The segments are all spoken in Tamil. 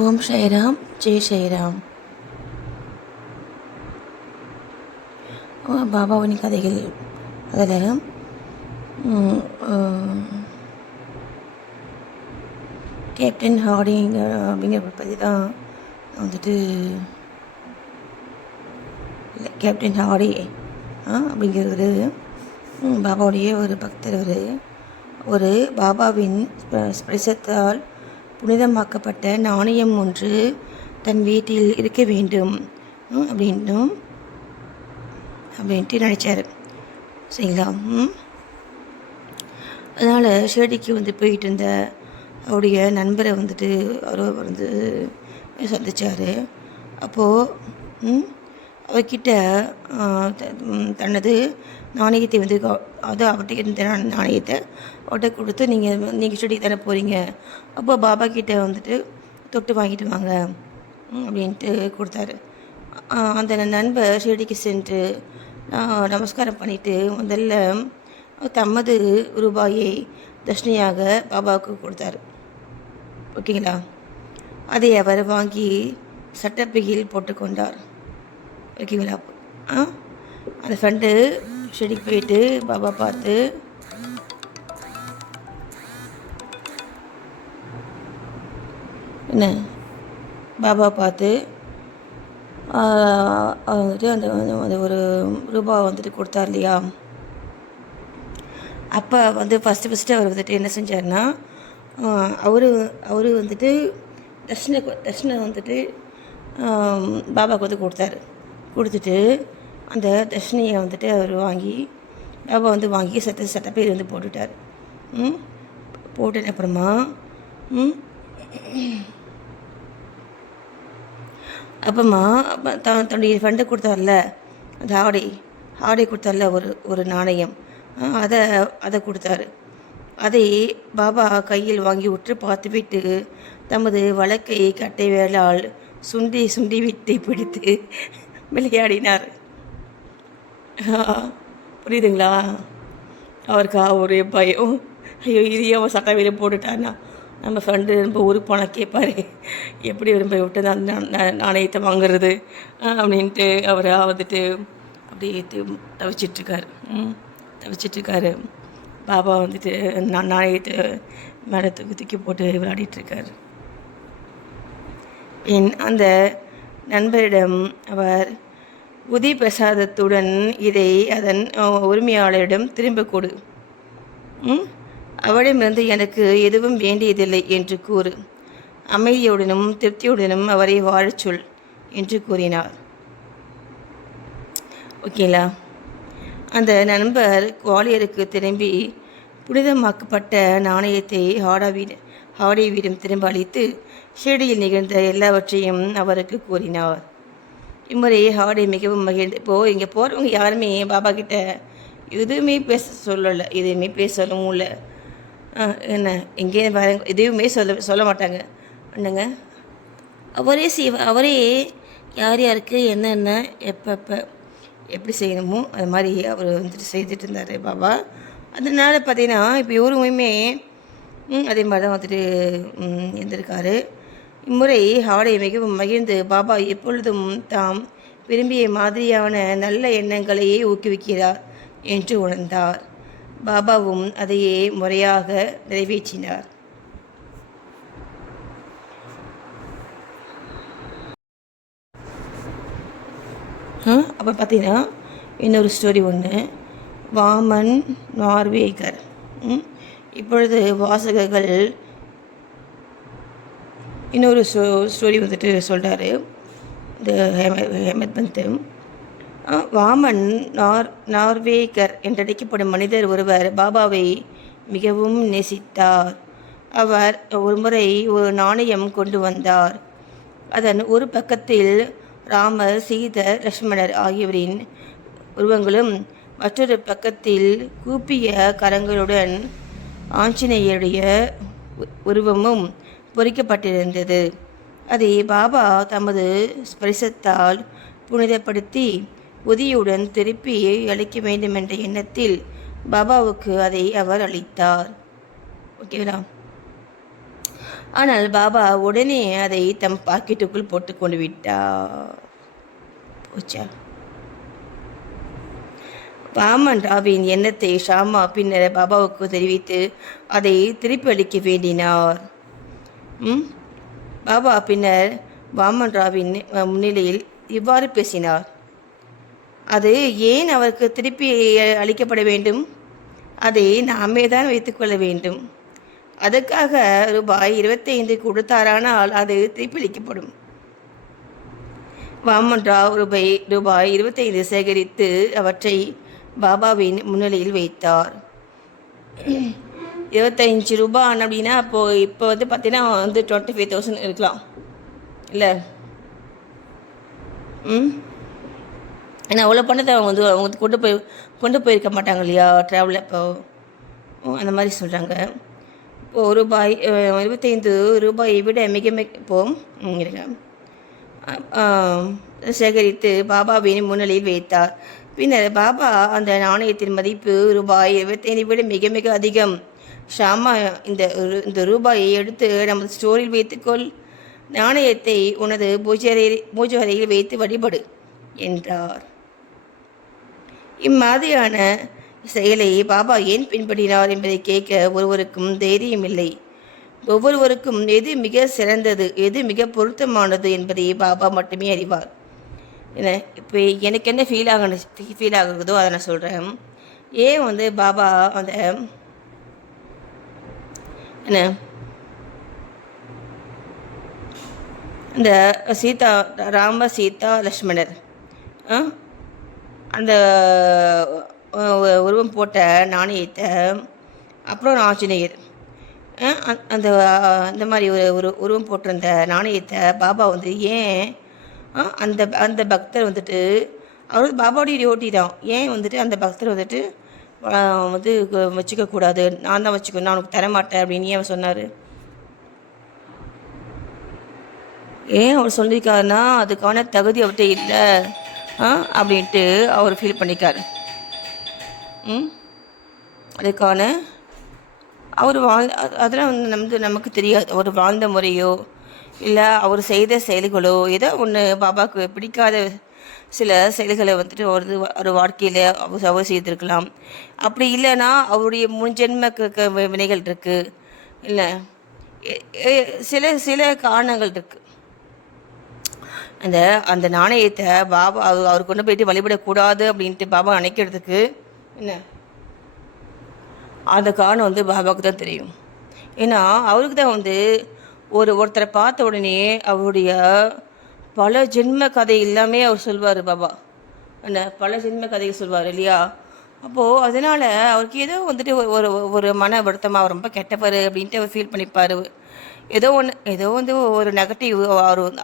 ஓம் சாய்ராம், ஜெய் சாய்ராம். பாபாவின் கதைகள் அதில் கேப்டன் ஹார்டிங் அப்படிங்கிற பற்றி தான் வந்துட்டு கேப்டன் ஹார்டி அப்படிங்கிறவர் பாபாவுடைய ஒரு பக்தர். ஒரு பாபாவின் ஸ்பரிசத்தால் புனிதமாக்கப்பட்ட நாணயம் ஒன்று தன் வீட்டில் இருக்க வேண்டும் அப்படின்ட்டு நினச்சார். சரிங்களா? அதனால் ஷிரடிக்கு போயிட்டு இருந்த அவருடைய நண்பரை அவர் சந்தித்தார். அப்போது அவர்கிட்ட தனது நாணயத்தை அவர்கிட்ட இருந்த நாணயத்தை அவர்கிட்ட கொடுத்து நீங்கள் ஷிரடிக்கு தானே போகிறீங்க, அப்போ பாபா கிட்ட தொட்டு வாங்கிட்டு வாங்க அப்படின்ட்டு கொடுத்தாரு. அந்த நண்பர் ஷிரடிக்கு சென்று நமஸ்காரம் பண்ணிவிட்டு முதல்ல தமது ரூபாயை தட்சணையாக பாபாவுக்கு கொடுத்தாரு. ஓகேங்களா? அதை அவர் வாங்கி சட்டப்பையில் போட்டுக்கொண்டார். ஓகேங்களா? அந்த ஃப்ரெண்டு ஷிரடிக்கு போயிட்டு பாபா பார்த்து அந்த ஒரு ரூபா கொடுத்தார் இல்லையா? அப்போ ஃபஸ்ட்டு அவர் என்ன செஞ்சார்னா, அவர் தட்சணை பாபாவுக்கு கொடுத்தாரு. கொடுத்துட்டு அந்த தட்சணையை அவர் வாங்கி பாபா வாங்கி சட்டப்பையில் போட்டுட்டார். போட்ட அப்புறமா தன்னுடைய ஃப்ரெண்டை கொடுத்தார்ல, அந்த ஆடை கொடுத்தார்ல ஒரு நாணயம், அதை கொடுத்தாரு. அதை பாபா கையில் வாங்கி உற்று பார்த்துவிட்டு தமது வழக்கை கட்டை வேளால் சுண்டி விட்டு பிடித்து விளையாடினார். புரியுதுங்களா? அவருக்கா ஒரு பயம், ஐயோ இதையே அவன் சட்டவையில் போட்டுட்டான்னா நம்ம ஃப்ரெண்டு ரொம்ப உருப்பான கேட்பார், எப்படி விரும்ப விட்டு அந்த நாணயத்தை வாங்குறது அப்படின்ட்டு அவரை அப்படியே தவிச்சிட்ருக்காரு. பாபா நாணயத்தை மேலே தூக்கி போட்டு விளையாடிட்டுருக்கார். அந்த நண்பரிடம் அவர் உதி பிரசாதத்துடன் இதை அதன் உரிமையாளரிடம் திரும்ப கொடு, அவரிடமிருந்து எனக்கு எதுவும் வேண்டியதில்லை என்று கூறு, அமைதியுடனும் திருப்தியுடனும் அவரை வாழச் சொல் என்று கூறினார். ஓகேங்களா? அந்த நண்பர் குவாலியருக்கு திரும்பி புனிதமாக்கப்பட்ட நாணயத்தை ஹாடிவிடம் திரும்ப அளித்து ஷிரடியில் நிகழ்ந்த எல்லாவற்றையும் அவருக்கு கூறினார். இம்முறை ஹாடி மிகவும் மகிழ்ந்து, இப்போது இங்கே போகிறவங்க யாருமே பாபா கிட்ட எதுவுமே பேசவும் இல்லை. என்ன எங்கேயும் பாருங்க, எதுவுமே சொல்ல மாட்டாங்க. என்னங்க அவரே யார் யாருக்கு என்னென்ன எப்போ எப்படி செய்யணுமோ அது மாதிரி அவர் செய்துட்டு இருந்தார் பாபா. அதனால பார்த்தீங்கன்னா இப்போ இவருமே அதே மாதிரி தான் இருந்திருக்காரு. இம்முறை ஹாடை மிகவும் மகிழ்ந்து பாபா எப்பொழுதும் தாம் விரும்பிய மாதிரியான நல்ல எண்ணங்களையே ஊக்குவிக்கிறார் என்று உணர்ந்தார். பாபாவும் அதையே முறையாக நிறைவேற்றினார். அப்போ பார்த்தீங்கன்னா இன்னொரு ஸ்டோரி ஒன்று, வாமன் நார்வேகர். இப்பொழுது வாசகர்கள் இன்னொரு ஸ்டோரி சொல்கிறாரு. இந்த ஹேமத் பந்த் வாமன் நார்வேகர் என்றழைக்கப்படும் மனிதர் ஒருவர் பாபாவை மிகவும் நேசித்தார். அவர் ஒருமுறை ஒரு நாணயம் கொண்டு வந்தார். அதன் ஒரு பக்கத்தில் ராமர், சீதர், லக்ஷ்மணர் ஆகியோரின் உருவங்களும் மற்றொரு பக்கத்தில் கூப்பிய கரங்களுடன் ஆஞ்சநேயருடைய உருவமும் பொறிக்கப்பட்டிருந்தது. அதை பாபா தமது ஸ்பரிசத்தால் புனிதப்படுத்தி உதியுடன் திருப்பி அளிக்க வேண்டும் என்ற எண்ணத்தில் பாபாவுக்கு அதை அவர் அளித்தார். ஓகேங்களா? ஆனால் பாபா உடனே அதை தம் பாக்கெட்டுக்குள் போட்டு கொண்டு விட்டார். போச்சா? வாமன் ராவின் எண்ணத்தை ஷாமா பின்னர் பாபாவுக்கு தெரிவித்து அதை திருப்பி அளிக்க வேண்டினார். பாபா பின்னர் வாமன் ராவின் முன்னிலையில் இவ்வாறு பேசினார். அது ஏன் அவருக்கு திருப்பி அளிக்கப்பட வேண்டும்? அதை நாமே தான் வைத்துக்கொள்ள வேண்டும். அதுக்காக ரூபாய் 25 கொடுத்தாரானால் அது திருப்பி அளிக்கப்படும். வாமன் ராவ் ரூபாய் 25 சேகரித்து அவற்றை பாபாவின் முன்னிலையில் வைத்தார். 25 ரூபாய் அப்படின்னா இப்போ பார்த்தீங்கன்னா 25,000 இருக்கலாம் இல்லை? ஏன்னா அவ்வளோ பணத்தை அவங்க கொண்டு போயிருக்க மாட்டாங்க இல்லையா ட்ராவலில். இப்போ அந்த மாதிரி சொல்கிறாங்க. இப்போது ரூபாய் 25 ரூபாயை விட மிக இருங்க சேகரித்து பாபாவின் முன்னிலையில் வைத்தார். பின்னர் பாபா அந்த நாணயத்தின் மதிப்பு ரூபாய் 25 விட மிக மிக அதிகம். ஷாமா, இந்த ரூபாயை எடுத்து நமது ஸ்டோரில் வைத்துக்கொள். நாணயத்தை உனது பூஜை அறையில் வைத்து வழிபடு என்றார். இம்மாதிரியான செயலை பாபா ஏன் பின்பற்றினார் என்பதை கேட்க ஒருவருக்கும் தைரியம் இல்லை. ஒவ்வொருவருக்கும் எது மிக சிறந்தது, எது மிக பொருத்தமானது என்பதை பாபா மட்டுமே அறிவார். இப்போ எனக்கு என்ன ஃபீல் ஆகுதோ அதை நான் சொல்கிறேன். ஏன் பாபா இந்த ராம சீதா லக்ஷ்மணர் அந்த உருவம் போட்ட நாணயத்தை, அப்புறம் ஆஞ்சநேயர் அந்த மாதிரி ஒரு உருவம் போட்டிருந்த நாணயத்தை பாபா ஏன் அந்த பக்தர் அவர் பாபாவுடைய டியூட்டி தான். ஏன் அந்த பக்தர் வச்சுக்கக்கூடாது, நான் தான் வச்சுக்கணும், நான் உனக்கு தரமாட்டேன் அப்படின்னு ஏன் சொன்னார்? ஏன் அவர் சொல்லியிருக்காருன்னா அதுக்கான தகுதி அவர்கிட்ட இல்லை அப்படின்ட்டு அவர் ஃபீல் பண்ணிக்கார். அதுக்கான அவர் அதெல்லாம் நமக்கு தெரியாது. அவர் வாழ்ந்த முறையோ இல்லை அவர் செய்த செயல்களோ ஏதோ ஒன்று பாபாவுக்கு பிடிக்காத சில செயல்களை ஒரு வாழ்க்கையில் அவர் செய்திருக்கலாம். அப்படி இல்லைன்னா அவருடைய முன்ஜென்ம வினைகள் இருக்குது, இல்லை சில காரணங்கள் இருக்குது. அந்த நாணயத்தை பாபா அவர் கொண்டு போயிட்டு வழிபடக்கூடாது அப்படின்ட்டு பாபா நினைக்கிறதுக்கு என்ன அந்த காரணம் பாபாவுக்கு தான் தெரியும். ஏன்னா அவருக்கு தான் ஒருத்தரை பார்த்த உடனே அவருடைய பல ஜென்ம கதை எல்லாமே அவர் சொல்வார். பாபா பல ஜென்ம கதையை சொல்வார் இல்லையா? அப்போது அதனால் அவருக்கு ஏதோ ஒரு மன வருத்தமாக அவர் ரொம்ப கெட்டவர் அப்படின்ட்டு அவர் ஃபீல் பண்ணிப்பார். ஏதோ ஒரு நெகட்டிவ்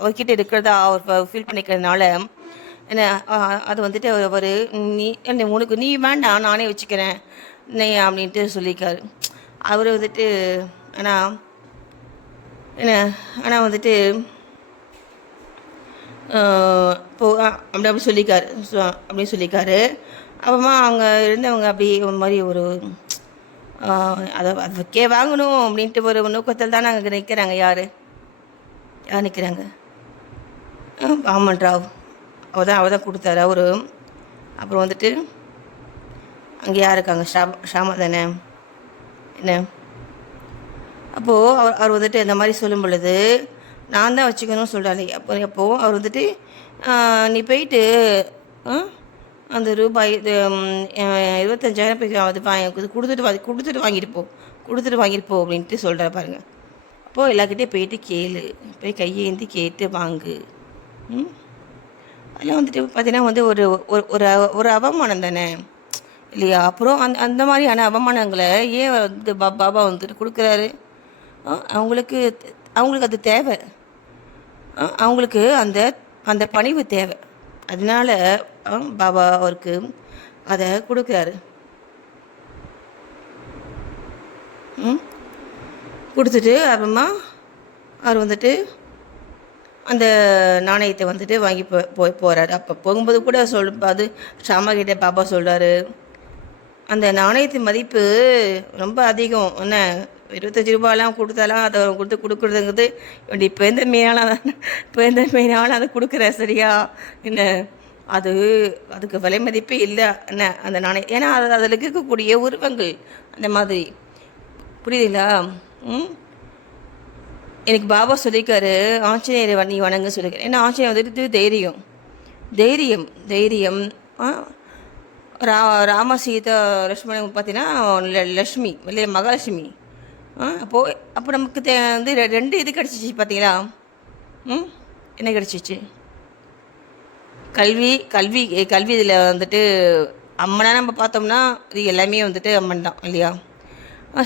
அவர்கிட்ட இருக்கிறதா அவர் ஃபீல் பண்ணிக்கிறதுனால என்ன அது அவர் உனக்கு நீ வேண்டாம் நானே வச்சுக்கிறேன் அப்படின்ட்டு சொல்லியிருக்காரு. அவர் ஆனால் அப்படி சொல்லியிருக்காரு. அப்புறமா அவங்க இருந்தவங்க அப்படி ஒரு மாதிரி அதை வாங்கணும் அப்படின்ட்டு ஒரு நோக்கத்தில் தான் நாங்கள் நிற்கிறாங்க. யார் நிற்கிறாங்க? வாமன் ராவ் அவர் தான் கொடுத்தாரு அவரு. அப்புறம் அங்கே யார் இருக்காங்க? ஷாமா தானே என்ன? அப்போது அவர் இந்த மாதிரி சொல்லும் பொழுது நான் தான் வச்சுக்கணும்னு சொல்கிறாரு. அப்போது அவர் நீ போயிட்டு அந்த ரூபாய் 25,000 போய் கொடுத்துட்டு வாங்கிட்டு போ அப்படின்ட்டு சொல்கிறார் பாருங்கள். அப்போது எல்லாக்கிட்டே போயிட்டு கேளு, போய் கையேந்தி கேட்டு வாங்கு. அதெல்லாம் பார்த்தீங்கன்னா ஒரு ஒரு அவமானம் தானே இல்லையா? அப்புறம் அந்த மாதிரியான அவமானங்களை ஏன் பாபா கொடுக்குறாரு? அவங்களுக்கு அது தேவை, அவங்களுக்கு அந்த பணிவு தேவை. அதனால பாபா அவருக்கு அதை கொடுக்குறாரு. கொடுத்துட்டு அப்புறமா அவர் அந்த நாணயத்தை வாங்கி போகிறாரு. அப்போ போகும்போது கூட அது ஷாமா கிட்ட பாபா சொல்கிறாரு, அந்த நாணயத்தின் மதிப்பு ரொம்ப அதிகம், என்ன ரூபாயெலாம் கொடுத்தாலாம் அதை கொடுக்குறதுங்கிறது இப்படி பிறந்த மீனாலும் அதை கொடுக்குற சரியா என்ன அது அதுக்கு விலை மதிப்பே இல்லை என்ன அந்த நாணயம். ஏன்னா அதில் இருக்கக்கூடிய உருவங்கள் அந்த மாதிரி, புரியுதுங்களா? எனக்கு பாபா சொல்லியிருக்காரு ஆஞ்சநேயரை நீ வணங்க சொல்லியிருக்காரு. ஏன்னா ஆஞ்சநேயர் வந்துட்டு தைரியம் தைரியம் தைரியம் ராம சீதா லக்ஷ்மணன் பார்த்தீங்கன்னா லக்ஷ்மி இல்லை மகாலட்சுமி. அப்போ நமக்கு வந்து 2 இது கிடச்சிச்சு பார்த்தீங்களா? என்ன கிடச்சிச்சு? கல்வி கல்வி கல்வி இதில் வந்துட்டு அம்மனாக நம்ம பார்த்தோம்னா இது எல்லாமே வந்துட்டு அம்மன் தான் இல்லையா?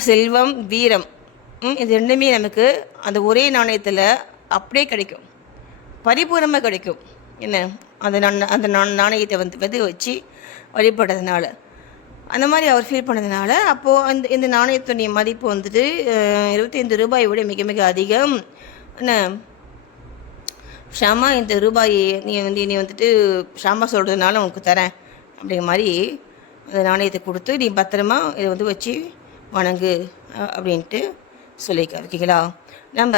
செல்வம் வீரம் இது 2மே நமக்கு அந்த ஒரே நாணயத்தில் அப்படியே கிடைக்கும், பரிபூர்ணமாக கிடைக்கும். என்ன அந்த நாணயத்தை வந்து வச்சு வழிபடுறதுனால அந்த மாதிரி அவர் ஃபீல் பண்ணதுனால அப்போது இந்த நாணயத்துடைய மதிப்பு வந்துட்டு 25 ரூபாயை விட மிக மிக அதிகம். என்ன ஷாமா இந்த ரூபாயை நீ வந்துட்டு ஷாமா சொல்கிறதுனால உனக்கு தரேன் அப்படிங்கிற மாதிரி அந்த நாணயத்தை கொடுத்து நீ பத்திரமா இதை வந்து வச்சு வணங்கு அப்படின்ட்டு சொல்லியிருக்காரு. ஓகேங்களா? நம்ம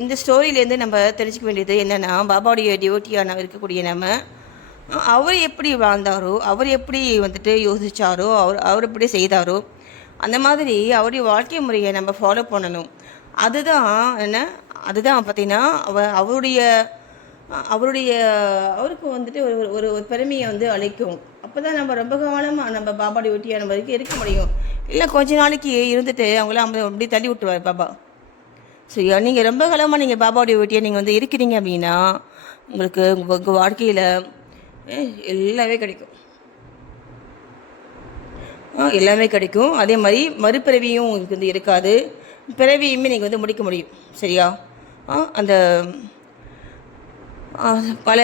இந்த ஸ்டோரியிலேருந்து நம்ம தெரிஞ்சுக்க வேண்டியது என்னென்னா, பாபாவுடைய டிவோட்டியாக இருக்கக்கூடிய நம்ம அவர் எப்படி வாழ்ந்தாரோ, அவர் எப்படி வந்துட்டு யோசித்தாரோ, அவர் எப்படி செய்தாரோ அந்த மாதிரி அவருடைய வாழ்க்கை முறையை நம்ம ஃபாலோ பண்ணணும். அதுதான் பார்த்திங்கன்னா அவருக்கு வந்துட்டு ஒரு பெருமையை வந்து அளிக்கும். அப்போ தான் நம்ம ரொம்ப காலமாக நம்ம பாபாவுடைய ஒட்டியாக நம்ம இருக்க முடியும். இல்லை கொஞ்ச நாளைக்கு இருந்துட்டு அவங்களாம் அப்படி தள்ளி விட்டுருவார் பாபா. சரியா? நீங்கள் ரொம்ப காலமாக நீங்கள் பாபாவுடைய ஒட்டியாக நீங்கள் வந்து இருக்கிறீங்க அப்படின்னா உங்களுக்கு உங்கள் வாழ்க்கையில் எல்லாமே கிடைக்கும், எல்லாமே கிடைக்கும். அதே மாதிரி மறுபிறவியும் உங்களுக்கு வந்து இருக்காது, பிறவியுமே நீங்கள் வந்து முடிக்க முடியும். சரியா? அந்த பல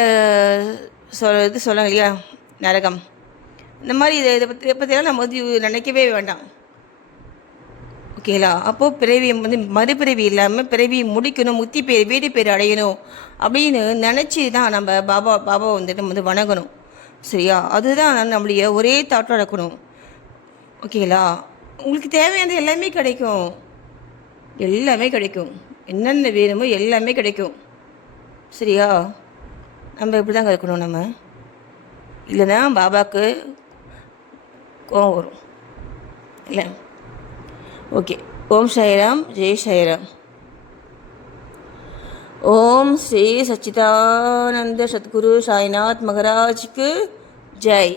இது சொல்லுங்க இல்லையா, நரகம் இந்த மாதிரி இதை பற்றியெல்லாம் நம்ம வந்து நினைக்கவே வேண்டாம். ஓகேங்களா? அப்போது பிறவியை வந்து மறுபிறவி இல்லாமல் பிறவியை முடிக்கணும், முத்தி பேர் வீடு பேர் அடையணும் அப்படின்னு நினச்சி தான் நம்ம பாபாவை வந்துட்டு நம்ம வந்து வணங்கணும். சரியா? அதுதான் நம்மளுடைய ஒரே தாட்டாக இருக்கணும். ஓகேங்களா? உங்களுக்கு தேவையானது எல்லாமே கிடைக்கும், எல்லாமே கிடைக்கும், என்னென்ன வேணுமோ எல்லாமே கிடைக்கும். சரியா? நம்ம இப்படி தாங்க இருக்கணும். நம்ம இல்லைன்னா பாபாவுக்கு கோவம் வரும் இல்லை? ஓகே. ஓம் சாய்ராம், ஜெய் சாய்ராம். ஓம் ஸ்ரீ சச்சிதானந்த சத்குரு சாய்நாத் மகாராஜ்க்கு ஜெய்.